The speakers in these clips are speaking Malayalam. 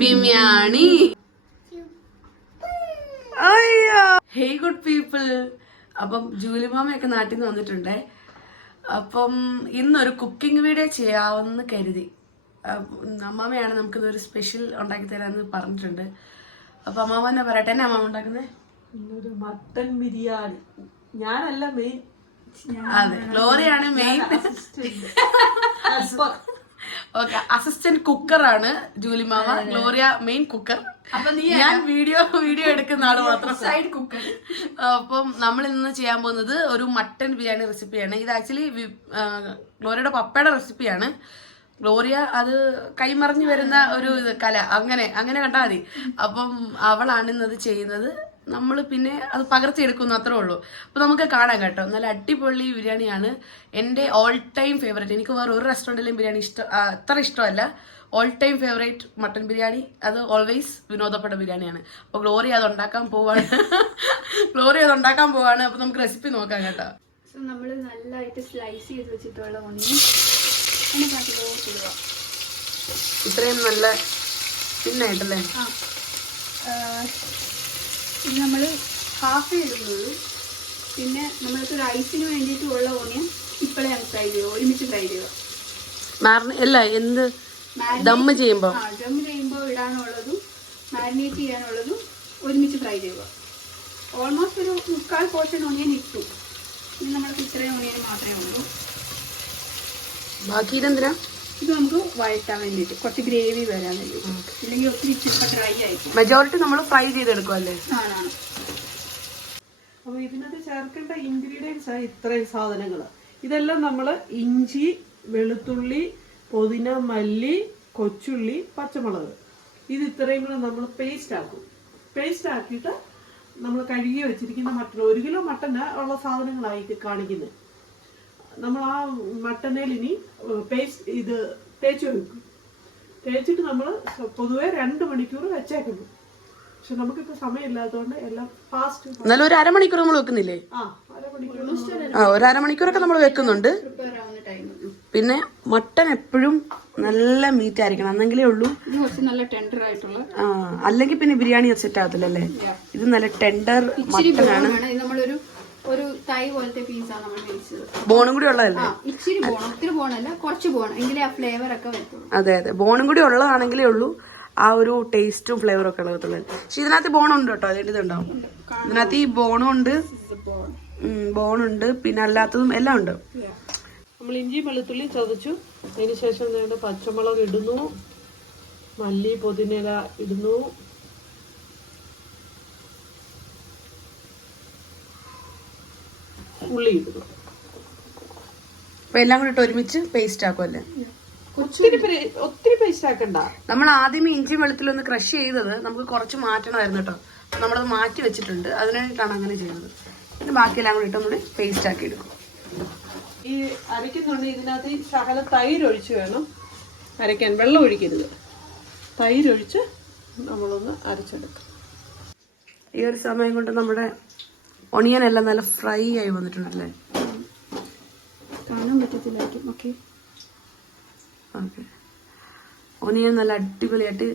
ബിരിയാണി. അയ്യോ, ഹേ ഗുഡ് പീപ്പിൾ. അപ്പം ജൂലിമാമയൊക്കെ നാട്ടിൽ നിന്ന് വന്നിട്ടുണ്ടേ. അപ്പം ഇന്നൊരു കുക്കിംഗ് വീഡിയോ ചെയ്യാമെന്ന് കരുതി. അമ്മാമ്മയാണ് നമുക്കിതൊരു സ്പെഷ്യൽ ഉണ്ടാക്കി തരാമെന്ന് പറഞ്ഞിട്ടുണ്ട്. അപ്പൊ അമ്മാമ്മ തന്നെ പറയട്ടെ, എന്നെ അമ്മാമ്മ ഉണ്ടാക്കുന്നത് ഇന്നൊരു മട്ടൻ ബിരിയാണി. ഞാനല്ല മെയിൻ. അതെ, ഗ്ലോറിയാണ് മെയിൻ. ഓക്കെ, അസിസ്റ്റന്റ് കുക്കറാണ് ജൂലിമാമ, ഗ്ലോറിയ മെയിൻ കുക്കർ. അപ്പൊ ഞാൻ വീഡിയോ എടുക്കുന്ന ആള് മാത്രം സൈഡ് കുക്കർ. അപ്പം നമ്മൾ ഇന്ന് ചെയ്യാൻ പോകുന്നത് ഒരു മട്ടൻ ബിരിയാണി റെസിപ്പിയാണ്. ഇത് ആക്ച്വലി ഗ്ലോറിയയുടെ പപ്പയുടെ റെസിപ്പിയാണ്. ഗ്ലോറിയ അത് കൈമറിഞ്ഞു വരുന്ന ഒരു കല, അങ്ങനെ കണ്ടാൽ മതി. അപ്പം അവളാണ് ഇന്നത് ചെയ്യുന്നത്. നമ്മൾ പിന്നെ അത് പകർത്തിയെടുക്കുന്നു, അത്രേ ഉള്ളൂ. അപ്പൊ നമുക്ക് കാണാം കേട്ടോ. നല്ല അടിപൊളി ബിരിയാണിയാണ്. എൻ്റെ ഓൾ ടൈം ഫേവറേറ്റ്. എനിക്ക് വേറെ ഒരു റെസ്റ്റോറൻറ്റിലെയും ബിരിയാണി അത്ര ഇഷ്ടമല്ല. All time favourite mutton biryani, അത് ഓൾവേസ് വിനോദപ്പെട്ട ബിരിയാണിയാണ്. അപ്പോൾ ഗ്ലോറി അത് ഉണ്ടാക്കാൻ പോവാണ്. അപ്പൊ നമുക്ക് റെസിപ്പി നോക്കാം കേട്ടോ. സോ നമ്മൾ നല്ലതായിട്ട് സ്ലൈസ് ചെയ്ത് വെച്ചിട്ടുള്ള ഇത്രയും നല്ല പിന്നായിട്ടല്ലേ? ഇത് നമ്മൾ ഹാഫ് ഇടുന്നുള്ളൂ. പിന്നെ നമ്മൾക്ക് റൈസിന് വേണ്ടിയിട്ടുള്ള ഓണിയൻ ഇപ്പോഴേ ഫ്രൈ ചെയ്യുക, ഒരുമിച്ച് ഫ്രൈ ചെയ്യുക. ദം ചെയ്യുമ്പോൾ ഇടാനുള്ളതും മാരിനേറ്റ് ചെയ്യാനുള്ളതും ഒരുമിച്ച് ഫ്രൈ ചെയ്യുക. ഓൾമോസ്റ്റ് ഒരു 3/4 പോർഷൻ ഓണിയൻ ഇട്ടു. ഇനി നമ്മൾക്ക് ഇത്രയും ഓണിയൻ മാത്രമേ ഉള്ളൂ. ബാക്കി ഇതെന്തിനാ? ഇത് നമുക്ക് വഴറ്റാൻ വേണ്ടിയിട്ട്, കുറച്ച് ഗ്രേവി വരാൻ വേണ്ടിയിട്ട്. ഇല്ലെങ്കിൽ ഒത്തിരി ചിലപ്പോൾ ഡ്രൈ ആയിരിക്കും. മെജോറിറ്റി നമ്മൾ ഫ്രൈ ചെയ്തെടുക്കും അല്ലേ? ആണ്. അപ്പൊ ഇതിനകത്ത് ചേർക്കേണ്ട ഇൻഗ്രീഡിയൻസ് ആണ് ഇത്രയും സാധനങ്ങൾ. ഇതെല്ലാം നമ്മൾ ഇഞ്ചി, വെളുത്തുള്ളി, പുതിന, മല്ലി, കൊച്ചുള്ളി, പച്ചമുളക്, ഇത് ഇത്രയും കൂടെ നമ്മൾ പേസ്റ്റ് ആക്കും. പേസ്റ്റ് ആക്കിയിട്ട് നമ്മൾ കഴുകി വെച്ചിരിക്കുന്ന മട്ടൺ, 1 കിലോ മട്ടന് ഉള്ള സാധനങ്ങളായിട്ട് കാണിക്കുന്നത്. നമ്മൾ ആ മട്ടനേൽ ഇനി പേസ്റ്റ് ഇത് തേച്ച് വെക്കും. തേച്ചിട്ട് നമ്മൾ പൊതുവെ 2 മണിക്കൂർ വെച്ചേക്കുന്നു. പക്ഷെ നമുക്കിപ്പോൾ സമയമില്ലാത്തതുകൊണ്ട് എല്ലാം ഫാസ്റ്റ്. എന്നാലും ഒരു അരമണിക്കൂർ നമ്മൾ വെക്കുന്നില്ലേ? ഒരു അരമണിക്കൂറൊക്കെ നമ്മൾ വെക്കുന്നുണ്ട്. പിന്നെ മട്ടൻ എപ്പോഴും നല്ല മീറ്റ് ആയിരിക്കണം, എന്നെങ്കിലേ ഉള്ളൂ. നല്ല ടെൻഡർ ആയിട്ടുള്ള, അല്ലെങ്കിൽ പിന്നെ ബിരിയാണി സെറ്റ് ആകത്തില്ലല്ലേ? ഇത് നല്ല ടെൻഡർ മട്ടനാണ്. ഒരു തൈ പോലത്തെ പീസാണ് നമ്മൾ മേടിച്ചത്. ബോണും കൂടി ഉള്ളതല്ലേ? ഇച്ചിരി ബോൺ, ഒത്തിരി ബോണല്ല, കുറച്ച് ബോൺ, എങ്കിലേ ആ ഫ്ലേവർ ഒക്കെ വരത്തുള്ളൂ. അതെ, ബോണും കൂടി ഉള്ളതാണെങ്കിലേ ഉള്ളൂ ആ ഒരു ടേസ്റ്റും ഫ്ലേവറും ഒക്കെ ഉള്ളതുള്ളൂ. പക്ഷെ ഇതിനകത്ത് ബോണുണ്ട് കേട്ടോ, അതിന്റെ ഇതുണ്ടാവും. ഇതിനകത്ത് ഈ ബോണുണ്ട്, പിന്നെ അല്ലാത്തതും എല്ലാം ഉണ്ട്. നമ്മൾ ഇഞ്ചി വെളുത്തുള്ളി ചതച്ചു. അതിന് ശേഷം നേരെ പച്ചമുളക് ഇടുന്നു, മല്ലി പുതിനയില ഇടുന്നു, ഉള്ളി ഇടുന്നു. അപ്പൊ എല്ലാം കൂടി ഒരുമിച്ച് പേസ്റ്റ് ആക്കും അല്ലേ? ഒത്തിരി പേസ്റ്റ് ആക്കണ്ട. നമ്മൾ ആദ്യമേ ഇഞ്ചി വെളുത്തുള്ളി ഒന്ന് ക്രഷ് ചെയ്തത് നമുക്ക് കുറച്ച് മാറ്റണമായിരുന്നു കേട്ടോ. നമ്മളത് മാറ്റി വെച്ചിട്ടുണ്ട്, അതിന് വേണ്ടിയിട്ടാണ് അങ്ങനെ ചെയ്യുന്നത്. പിന്നെ ബാക്കിയെല്ലാം കൂടി ഇട്ടൊന്നുകൂടി പേസ്റ്റ് ആക്കി എടുക്കും. ഈ അരയ്ക്കുന്നുണ്ട്, ഇതിനകത്ത് ശകലം തൈര് ഒഴിച്ച് വേണം അരയ്ക്കാൻ. വെള്ളം ഒഴിക്കരുത്, തൈരൊഴിച്ച് നമ്മളൊന്ന് അരച്ചെടുക്കും. ഈ ഒരു സമയം കൊണ്ട് നമ്മുടെ ഒണിയൻ എല്ലാം നല്ല ഫ്രൈ ആയി വന്നിട്ടുണ്ടല്ലേ? കാണാൻ പറ്റത്തില്ലായിരിക്കും. ഓക്കെ, ഒണിയൻ നല്ല അടിപൊളിയായിട്ട്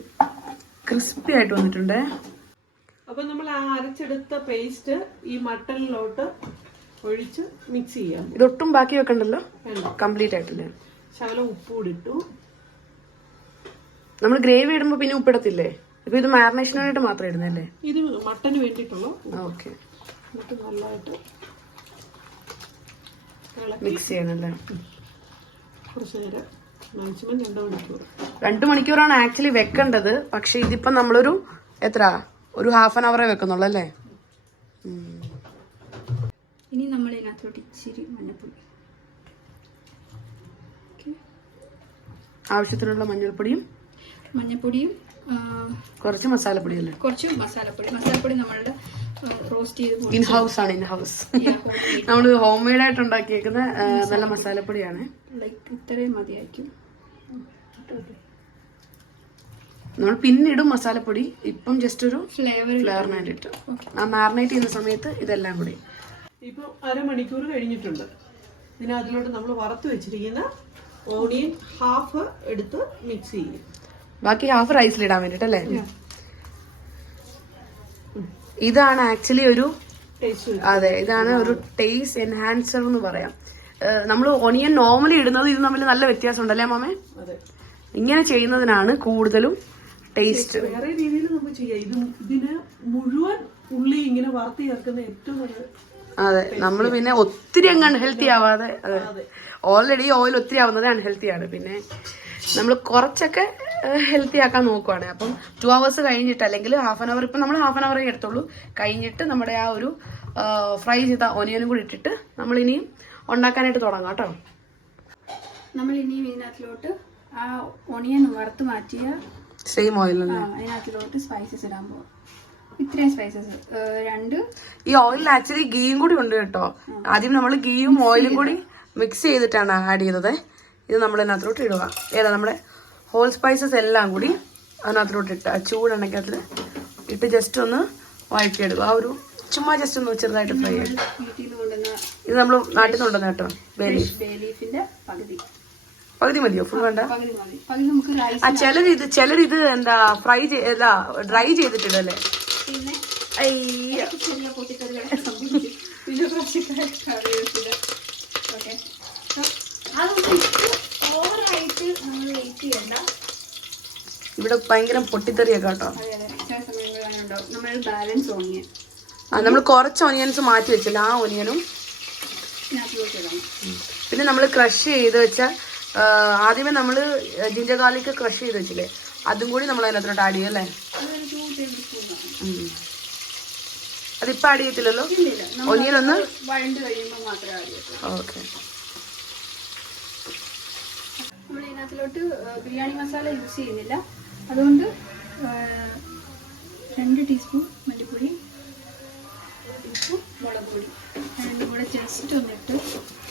ക്രിസ്പി ആയിട്ട് വന്നിട്ടുണ്ട്. അപ്പൊ നമ്മൾ ആ അരച്ചെടുത്ത പേസ്റ്റ് ഈ മട്ടനിലോട്ട് ഒഴിച്ച് മിക്സ് ചെയ്യാം. ഇതൊട്ടും ബാക്കി വെക്കണ്ടല്ലോ, കംപ്ലീറ്റ് ആയിട്ടില്ലേ? ശകലം ഉപ്പ് കൂടി ഇട്ടു. നമ്മൾ ഗ്രേവി ഇടുമ്പോ പിന്നെ ഉപ്പിടത്തില്ലേ? ഇപ്പൊ ഇത് മാരിനേഷനായിട്ട് മാത്രം ഇടുന്നല്ലേ? ഇത് മട്ടന് വേണ്ടിയിട്ടുള്ള. ഓക്കെ, നല്ലതായിട്ട് മിക്സ് ചെയ്യണല്ലേ? കുറച്ച് നേരം, മാക്സിമം 2 മണിക്കൂർ. 2 മണിക്കൂറാണ് ആക്ച്വലി വെക്കേണ്ടത്. പക്ഷെ ഇതിപ്പോ നമ്മളൊരു ഒരു ഹാഫ് ആൻ അവറേ വെക്കുന്നുള്ളൂ അല്ലേ? ഇനി നമ്മൾ ഇതിനകത്തോട്ട് ഇച്ചിരി മഞ്ഞൾപ്പൊടി, ആവശ്യത്തിനുള്ള മഞ്ഞൾപ്പൊടിയും കുറച്ച് മസാലപ്പൊടി അല്ലേ? കുറച്ച് മസാലപ്പൊടി നമ്മളുടെ റോസ്റ്റ് ചെയ്ത് ഇൻ ഹൗസ് ആണ്. നമ്മള് ഹോം മെയ്ഡ് ആയിട്ട് ഉണ്ടാക്കിയേക്കുന്ന നല്ല മസാലപ്പൊടിയാണ്. ഇത്രയും മതിയായിരിക്കും. നമ്മൾ പിന്നിടും മസാലപ്പൊടി, ഇപ്പം ജസ്റ്റ് ഒരു ഫ്ലേവറിന് വേണ്ടിട്ട്. ആ മാറിനേറ്റ് ചെയ്യുന്ന സമയത്ത് ഇതെല്ലാം കൂടി. ഇപ്പൊ 1/2 മണിക്കൂർ കഴിഞ്ഞിട്ടുണ്ട്. ഇതിനകത്തിലോട്ട് നമ്മൾ വറുത്ത് വെച്ചിരിക്കുന്ന ഓണിയൻ ഹാഫ് എടുത്ത് മിക്സ് ചെയ്യും. ബാക്കി ഹാഫ് റൈസിലിടാൻ വേണ്ടിട്ടല്ലേ? ഇതാണ് ആക്ച്വലി ഒരു അതെ, ഇതാണ് ഒരു ടേസ്റ്റ് എൻഹാൻസർ എന്ന് പറയാം. നമ്മൾ ഓണിയൻ നോർമലി ഇടുന്നത് ഇത് തമ്മിൽ നല്ല വ്യത്യാസം ഉണ്ടല്ലേ മാമേ? ഇങ്ങനെ ചെയ്യുന്നതിനാണ് കൂടുതലും ടേസ്റ്റ്. വേറെ രീതിയിൽ നമുക്ക് ചെയ്യാം. ഇതിന് മുഴുവൻ ഉള്ളി ഇങ്ങനെ വറുത്ത് ചേർക്കുന്ന ഏറ്റവും നല്ല. അതെ, നമ്മൾ പിന്നെ ഒത്തിരി അങ്ങ് അൺഹെൽത്തി ആവാതെ, അതെ ഓൾറെഡി ഓയിൽ ഒത്തിരി ആവുന്നത് അൺഹെൽത്തി ആണ്. പിന്നെ നമ്മൾ കുറച്ചൊക്കെ ഹെൽത്തി ആക്കാൻ നോക്കുവാണ്. അപ്പം 2 hours കഴിഞ്ഞിട്ട് അല്ലെങ്കിൽ ഹാഫ് ആൻ അവർ, ഇപ്പം നമ്മൾ ഹാഫ് ആൻ അവറേ എടുത്തുള്ളൂ, കഴിഞ്ഞിട്ട് നമ്മുടെ ആ ഒരു ഫ്രൈ ചെയ്ത ഓനിയനും കൂടി ഇട്ടിട്ട് നമ്മൾ ഇനിയും ഉണ്ടാക്കാനായിട്ട് തുടങ്ങാം കേട്ടോ. നമ്മൾ ഇനിയും ഇതിനകത്തിലോട്ട് ആ ഓണിയൻ വറുത്ത് മാറ്റിയ സെയിം ഓയിൽ അതിനകത്തിലോട്ട് സ്പൈസസ് ഇടാൻ പോവാം. ഇത്രയും സ്പൈസസ് 2. ഈ ഓയിലിൽ ആക്ച്വലി ഗീയും കൂടി ഉണ്ട് കേട്ടോ. ആദ്യം നമ്മൾ ഗീയും ഓയിലും കൂടി മിക്സ് ചെയ്തിട്ടാണ് ആഡ് ചെയ്തത്. ഇത് നമ്മൾ ഇതിനകത്തോട്ട് ഇടുക. ഏതാ നമ്മുടെ ഹോൾ സ്പൈസസ് എല്ലാം കൂടി അതിനകത്തോട്ട് ഇട്ട് ചൂടെണ്ണക്കകത്തിൽ ഇട്ട് ജസ്റ്റ് ഒന്ന് വഴറ്റിയിടുക. ആ ഒരു ചുമ്മാ ജസ്റ്റ് ഒന്ന് ചെറുതായിട്ട് ഫ്രൈ ചെയ്ത്. ഇത് നമ്മൾ നാട്ടിൽ നിന്ന് കൊണ്ടുവന്ന കേട്ടോ ബേലീഫിന്റെ പകുതി മതിയോ? ഫുൾ വേണ്ട? നമുക്ക് ചിലരിത് എന്താ ഫ്രൈ ഡ്രൈ ചെയ്തിട്ടിടല്ലേ? ഇവിടെ ഭയങ്കര പൊട്ടിത്തെറിയൊക്കെ കേട്ടോ. നമ്മൾ കുറച്ച് ഓനിയൻസ് മാറ്റി വെച്ചില്ല, ആ ഓനിയനും പിന്നെ നമ്മൾ ക്രഷ് ചെയ്ത് വെച്ച ആദ്യമേ നമ്മൾ ജിഞ്ചർ ഗാർലിക് ക്രഷ് ചെയ്ത് വെച്ചില്ലേ, അതും കൂടി നമ്മൾ അതിനകത്തോട്ട് ആഡ് ചെയ്യും അല്ലേ? അതിപ്പോ ആഡ് ചെയ്യത്തില്ലല്ലോ, ഒനിയൻ ഒന്ന് ഓക്കെ. നമ്മൾ ഇതിനകത്തിലോട്ട് ബിരിയാണി മസാല യൂസ് ചെയ്യുന്നില്ല, അതുകൊണ്ട് 2 ടീസ്പൂൺ മല്ലിപ്പൊടി, മുളക് പൊടി രണ്ടും കൂടെ ജസ്റ്റ് ഒന്നിട്ട്.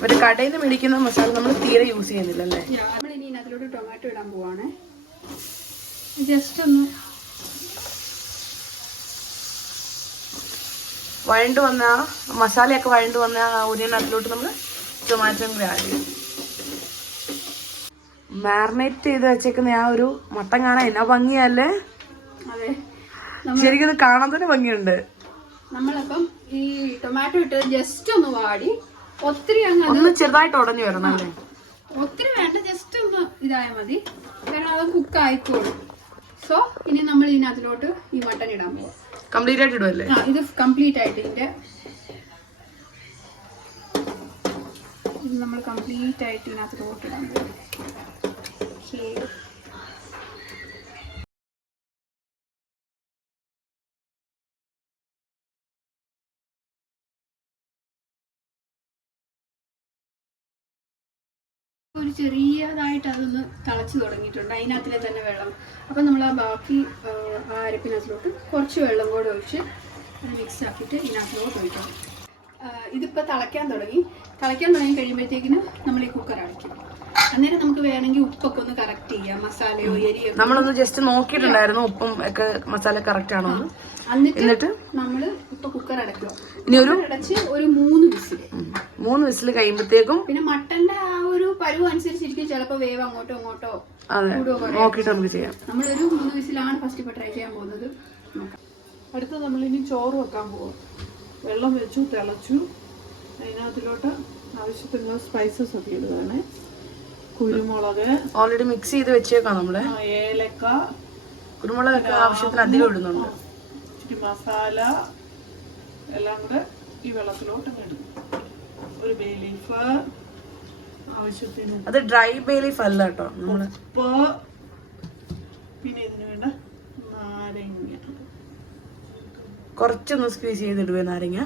ഒരു കടയിൽ നിന്ന് മേടിക്കുന്ന മസാല നമ്മൾ തീരെ യൂസ് ചെയ്യുന്നില്ല അല്ലേ? നമ്മൾ ഇനി ഇതിനകത്തിലോട്ട് ടൊമാറ്റോ ഇടാൻ പോവാണ്. ജസ്റ്റ് ഒന്ന് വഴണ്ട് വന്ന മസാലയൊക്കെ വഴണ്ട് വന്ന ഒനിയനകത്തിലോട്ട് നമ്മൾ ടൊമാറ്റോ കൂടി ആഡ് ചെയ്യും. മാറിനേറ്റ് ചെയ്ത് വെച്ചേക്കുന്ന ആ ഒരു മട്ടൻ കാണാൻ എന്നാ ഭംഗിയല്ലേ? അതെ, ശരിക്കും ഇത് കാണാൻ തന്നെ ഭംഗിയുണ്ട്. നമ്മളപ്പം ഈ ടൊമാറ്റോ ഇട്ട് ജസ്റ്റ് ഒന്ന് വാടി, ഒത്തിരി ഒന്ന് ചെറുതായിട്ട് ഉടഞ്ഞു വരണം അല്ലേ? ഒത്തിരി വേണ്ട, ജസ്റ്റ് ഒന്ന് ഇതായാൽ മതി, കാരണം അത് കുക്ക് ആയിക്കോളും. സോ ഇനി നമ്മൾ ഇതിനകത്തിലോട്ട് ഈ മട്ടൻ ഇടാൻ പോവാം. കംപ്ലീറ്റ് ആയിട്ട് ഇടുവല്ലേ? ഇത് കംപ്ലീറ്റ് ആയിട്ട് ഇത് നമ്മൾ കംപ്ലീറ്റ് ആയിട്ട് ഇതിനകത്തിലോട്ട് ഇടാൻ പോവാം. ഒരു ചെറിയതായിട്ട് അതൊന്ന് തിളച്ച് തുടങ്ങിയിട്ടുണ്ട്, അതിനകത്തിലെ തന്നെ വെള്ളം. അപ്പം നമ്മൾ ആ ബാക്കി ആ അരപ്പിനകത്തിലോട്ട് കുറച്ച് വെള്ളം കൂടെ ഒഴിച്ച് മിക്സ് ആക്കിയിട്ട് ഇതിനകത്തിലോട്ട് ഒഴിക്കണം. ഇതിപ്പോൾ തിളയ്ക്കാൻ തുടങ്ങി കഴിയുമ്പോഴത്തേക്കിന് നമ്മൾ ഈ കുക്കർ അടയ്ക്കും. അന്നേരം നമുക്ക് വേണമെങ്കിൽ ഉപ്പൊക്കെ ഒന്ന് കറക്റ്റ് ചെയ്യാം, മസാലയോ എരിയോ നമ്മളൊന്ന് ജസ്റ്റ് നോക്കിയിട്ടുണ്ടായിരുന്നു ഉപ്പും ഒക്കെ മസാല കറക്റ്റ് ആണോ. എന്നിട്ട് നമ്മള് ഇപ്പൊ കുക്കർ അടയ്ക്കുക. ഇനി ഒരു അടച്ച് ഒരു 3 വിസിൽ കഴിയുമ്പോഴത്തേക്കും പിന്നെ മട്ടന്റെ ആ ഒരു പരുവ് അനുസരിച്ചിരിക്കും, ചിലപ്പോ വേവ് അങ്ങോട്ടോ ഇങ്ങോട്ടോ നോക്കിയിട്ട് നമുക്ക് ചെയ്യാം. നമ്മളൊരു 3 വിസിലാണ് ഫസ്റ്റ് ഇപ്പൊ ട്രൈ ചെയ്യാൻ പോകുന്നത്. അടുത്ത് നമ്മളിനി ചോറ് വെക്കാൻ പോവാം. വെള്ളം വെച്ചു, തിളച്ചു. അതിനകത്തിലോട്ട് ആവശ്യത്തിനുള്ള സ്പൈസസ് ഒക്കെ ഇടുകയാണ്. കുരുമുളക് ഓൾറെഡി മിക്സ് ചെയ്ത് വെച്ചേക്കാം നമ്മള്. ഏലക്ക, കുരുമുളകൊക്കെ ആവശ്യത്തിന് അധികം ഇടുന്നുണ്ട്. ഇച്ചിരി മസാല എല്ലാം കൂടെ ഈ വെള്ളത്തിലോട്ട് ഇടും. ഒരു ബേ ലീഫ് ആവശ്യത്തിന്, അത് ഡ്രൈ ബേ ലീഫ് അല്ല കേട്ടോ, നമ്മള് ഉപ്പ്, പിന്നെ ഇതിന് വേണ്ട നാരങ്ങ കുറച്ചൊന്ന് സ്ക്വീസ് ചെയ്തിടുവേ നാരങ്ങ.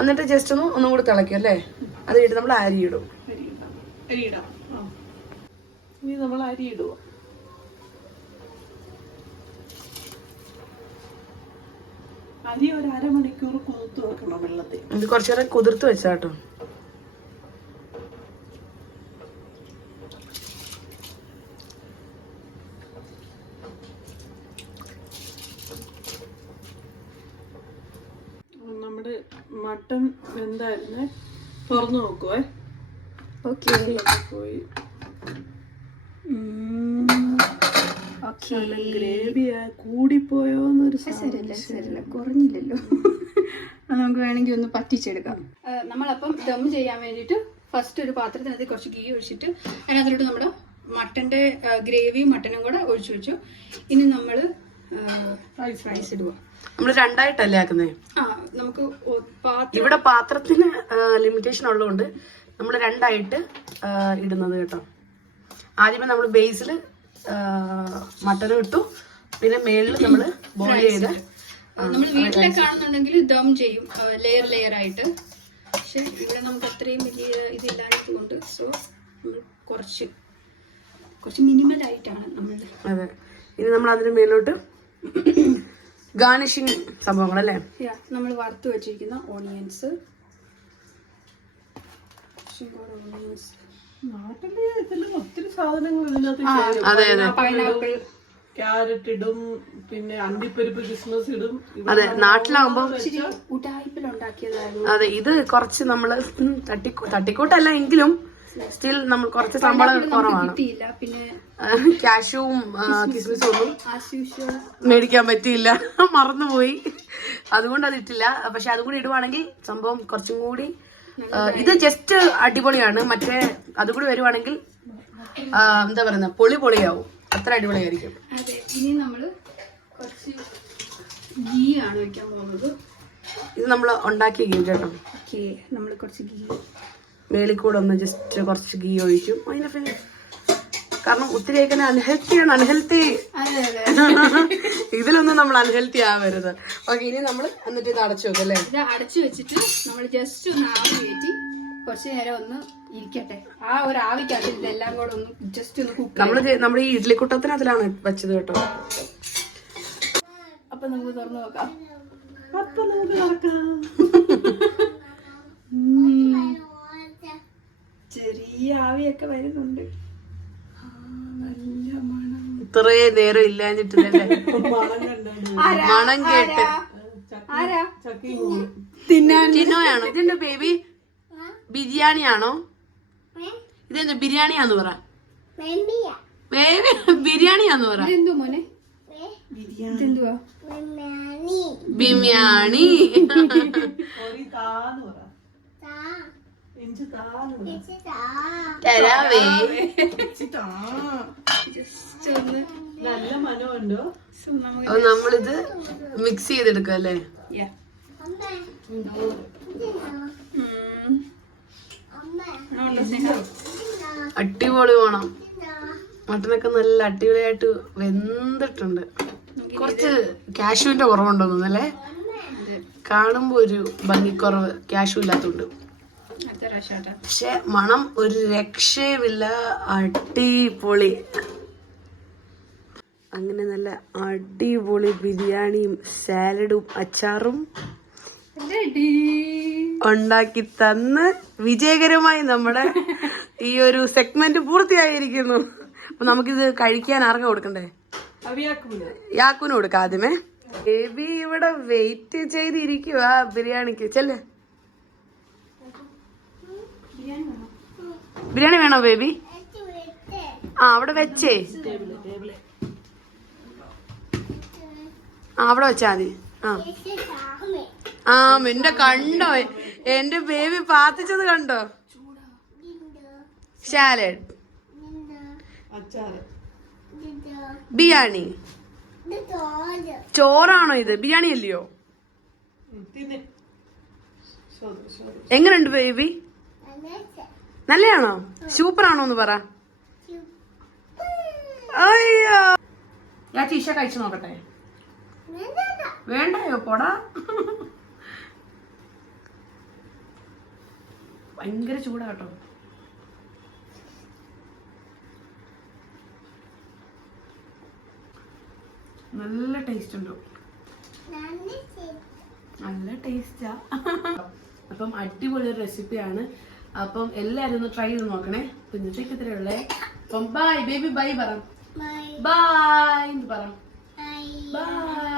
എന്നിട്ട് ജസ്റ്റ് ഒന്നും കൂടി തിളയ്ക്കും അല്ലേ? അത് കഴിഞ്ഞിട്ട് നമ്മൾ അരി ഇടും. ഇനി നമ്മൾ അരി ഇടുക. അരി ഒരു അരമണിക്കൂർ കുതിർത്ത് വെക്കണം വെള്ളത്തിൽ. ഇത് കുറച്ചേരം കുതിർത്ത് വെച്ചാട്ടോ. നമ്മുടെ മട്ടൺ എന്തായിരുന്നേ തുറന്നു നോക്കുവേ. ഓക്കെ, പോയി ഗ്രേവി കൂടിപ്പോയോന്നൊരു ശരിയല്ല കുറഞ്ഞില്ലല്ലോ. അത് നമുക്ക് വേണമെങ്കിൽ ഒന്ന് പറ്റിച്ചെടുക്കാം. നമ്മളപ്പം ദം ചെയ്യാൻ വേണ്ടിയിട്ട് ഫസ്റ്റ് ഒരു പാത്രത്തിനകത്ത് കുറച്ച് ഗീ ഒഴിച്ചിട്ട് അതിനകത്തോട്ട് നമ്മുടെ മട്ടൻ്റെ ഗ്രേവിയും മട്ടനും കൂടെ ഒഴിച്ചു വെച്ചു. ഇനി നമ്മൾ റൈസ് ഇടുക. നമ്മള് രണ്ടായിട്ടല്ലേ ആക്കുന്നേ? ആ, നമുക്ക് ഇവിടെ പാത്രത്തിന് ലിമിറ്റേഷൻ ഉള്ളതുകൊണ്ട് നമ്മൾ രണ്ടായിട്ട് ഇടുന്നത് കേട്ടോ. ആദ്യമേ നമ്മൾ ബേസിൽ മട്ടനും ഇട്ടു, പിന്നെ മേളിൽ നമ്മൾ ബോയിൽ ചെയ്ത് നമ്മൾ വീട്ടിലൊക്കെ ആണെന്നുണ്ടെങ്കിൽ ദം ചെയ്യും ലെയർ ആയിട്ട്. പക്ഷെ ഇവിടെ നമുക്ക് അത്രയും വലിയ ഇതില്ലാത്തത് കൊണ്ട് സോ കുറച്ച് മിനിമൽ ആയിട്ടാണ് നമ്മൾ. അതെ, ഇനി നമ്മൾ അതിന് മേലോട്ട് ഗാർണിഷിങ് സംഭവങ്ങളല്ലേ? നമ്മൾ വറുത്ത് വെച്ചിരിക്കുന്ന ഓണിയൻസ്. നാട്ടില് ഇതെല്ലാം ഒത്തിരി സാധനങ്ങൾ ഇതിനകത്ത്. പൈനാപ്പിൾ, ക്യാരറ്റ് ഇടും, പിന്നെ അണ്ടിപ്പരിപ്പ് കിസ്മസ് ഇടും. അതെ, നാട്ടിലാവുമ്പോ ഉടായ്പിലുണ്ടാക്കിയതായിരുന്നു. അതെ, ഇത് കുറച്ച് നമ്മള് തട്ടിക്കൂട്ടല്ല എങ്കിലും സ്റ്റിൽ നമ്മൾ കുറച്ച് സംഭവം കുറവാണ്. പിന്നെ കാഷ്യൂവും കിസ്മിസും ഒന്നും മേടിക്കാൻ പറ്റിയില്ല, മറന്നുപോയി. അതുകൊണ്ട് അത് ഇട്ടില്ല. പക്ഷെ അതും കൂടി ഇടുവാണെങ്കിൽ സംഭവം കുറച്ചും കൂടി ഇത് ജസ്റ്റ് അടിപൊളിയാണ്. മറ്റേ അതുകൂടി വരുവാണെങ്കിൽ എന്താ പറയുന്നത്, പൊളിയാവും. അത്ര അടിപൊളിയായിരിക്കും. അതെ, ഇനി നമ്മള് കുറച്ച് ഗീ ആണ് വെക്കാൻ പോകുന്നത്. ഇത് നമ്മൾ ഉണ്ടാക്കിയ ഗീ കേട്ടോ. ഓക്കെ, നമ്മൾ കുറച്ച് ഗീ മേളിൽ കൂടെ ഒന്ന് ജസ്റ്റ് കുറച്ച് ഗീ ഒഴിക്കും. അതിന്റെ കാരണം ഒത്തിരി കഴിക്കാൻ അൺഹെൽത്തിയാണ്. അൺഹെൽത്തി ഇതിലൊന്നും നമ്മൾ അൺഹെൽത്തി ആവരുത്. ഓക്കെ, ഇനി നമ്മൾ എന്നിട്ട് ഇത് അടച്ചു വെക്കും അല്ലേ? ഇത് അടച്ചു വെച്ചിട്ട് നമ്മൾ ജസ്റ്റ് ഒന്ന് ആവി കയറ്റി കുറച്ച് നേരം ഒന്ന് ഇരിക്കട്ടെ. ആ ഒരു ആവിക്കകത്ത് ഇതെല്ലാം കൂടെ ഒന്ന് ജസ്റ്റ് ഒന്ന് കുക്ക്. നമ്മുടെ ഈ ഇഡ്ലിക്കുട്ടത്തിന് അതിലാണ് വെച്ചത് കേട്ടോ. അപ്പൊ നമുക്ക് തുറന്നു നോക്കാം. അപ്പൊ നമുക്ക് നടക്കാം. ചെറിയ ആവിയൊക്കെ വരുന്നുണ്ട്. ഇത്രേ നേരം ഇല്ലാഞ്ഞിട്ടില്ലേ മണം കേട്ട്. ചിന്നോയാണോ ഇതിന്റെ ബേബി? ബിരിയാണിയാണോ? ഇതെന്താ ബിരിയാണിയാന്ന് പറ. ബേബി ബിരിയാണിയാന്ന് പറ. എന്തോ മോനെ ഇതെന്തുവാ? ബിരിയാണി. തരാവേ. നല്ല മനമുണ്ടോ? നമ്മളിത് മിക്സ് ചെയ്തെടുക്കുക അല്ലേ? അടിപൊളി വേണം. മട്ടനൊക്കെ നല്ല അടിപൊളിയായിട്ട് വെന്തിട്ടുണ്ട്. കുറച്ച് കാഷ്യൂവിന്റെ കുറവുണ്ടോന്നു അല്ലേ? കാണുമ്പോ ഒരു ഭംഗിക്കുറവ് കാഷ്യൂ ഇല്ലാത്തോണ്ട്. പക്ഷെ മണം ഒരു രക്ഷയുമില്ല. അടിപൊളി. അങ്ങനെ നല്ല അടിപൊളി ബിരിയാണിയും സാലഡും അച്ചാറും ഉണ്ടാക്കി തന്ന് വിജയകരമായി നമ്മുടെ ഈ ഒരു സെഗ്മെന്റ് പൂർത്തിയായിരിക്കുന്നു. അപ്പൊ നമുക്കിത് കഴിക്കാൻ ആർക്കാ കൊടുക്കണ്ടേ? യാക്കുന് കൊടുക്കാം ആദ്യമേ. ബേബി ഇവിടെ വെയിറ്റ് ചെയ്തിരിക്കുക ബിരിയാണിക്ക്. ചെല്ലേ, ബിരിയാണി വേണോ ബേബി? ആ അവിടെ വെച്ചേ. ആ അവിടെ വെച്ചാ മതി. ആ എന്റെ കണ്ടോ, എന്റെ ബേബി പാത്തിച്ചത് കണ്ടോ? സാലഡ്, ബിരിയാണി. ചോറാണോ ഇത്? ബിരിയാണി അല്ലയോ? എങ്ങനെയുണ്ട് ബേബി? നല്ലയാണോ? സൂപ്പറാണോ എന്ന് പറ. അയ്യോ, ഞാൻ ചീശ കഴിച്ചു നോക്കട്ടെ. വേണ്ടയോ? പോടാ. ഭയങ്കര ചൂടാട്ടോ. നല്ല ടേസ്റ്റ് ഉണ്ടോ? നല്ല ടേസ്റ്റാ. അപ്പം അടിപൊളി ഒരു റെസിപ്പിയാണ്. അപ്പം എല്ലാരും ഒന്ന് ട്രൈ ചെയ്ത് നോക്കണേ. ഇന്നത്തേക്ക് ഇത്രയുള്ളേ. അപ്പം ബൈ ബേബി. ബൈ പറ. ബൈ പറ. ബൈ.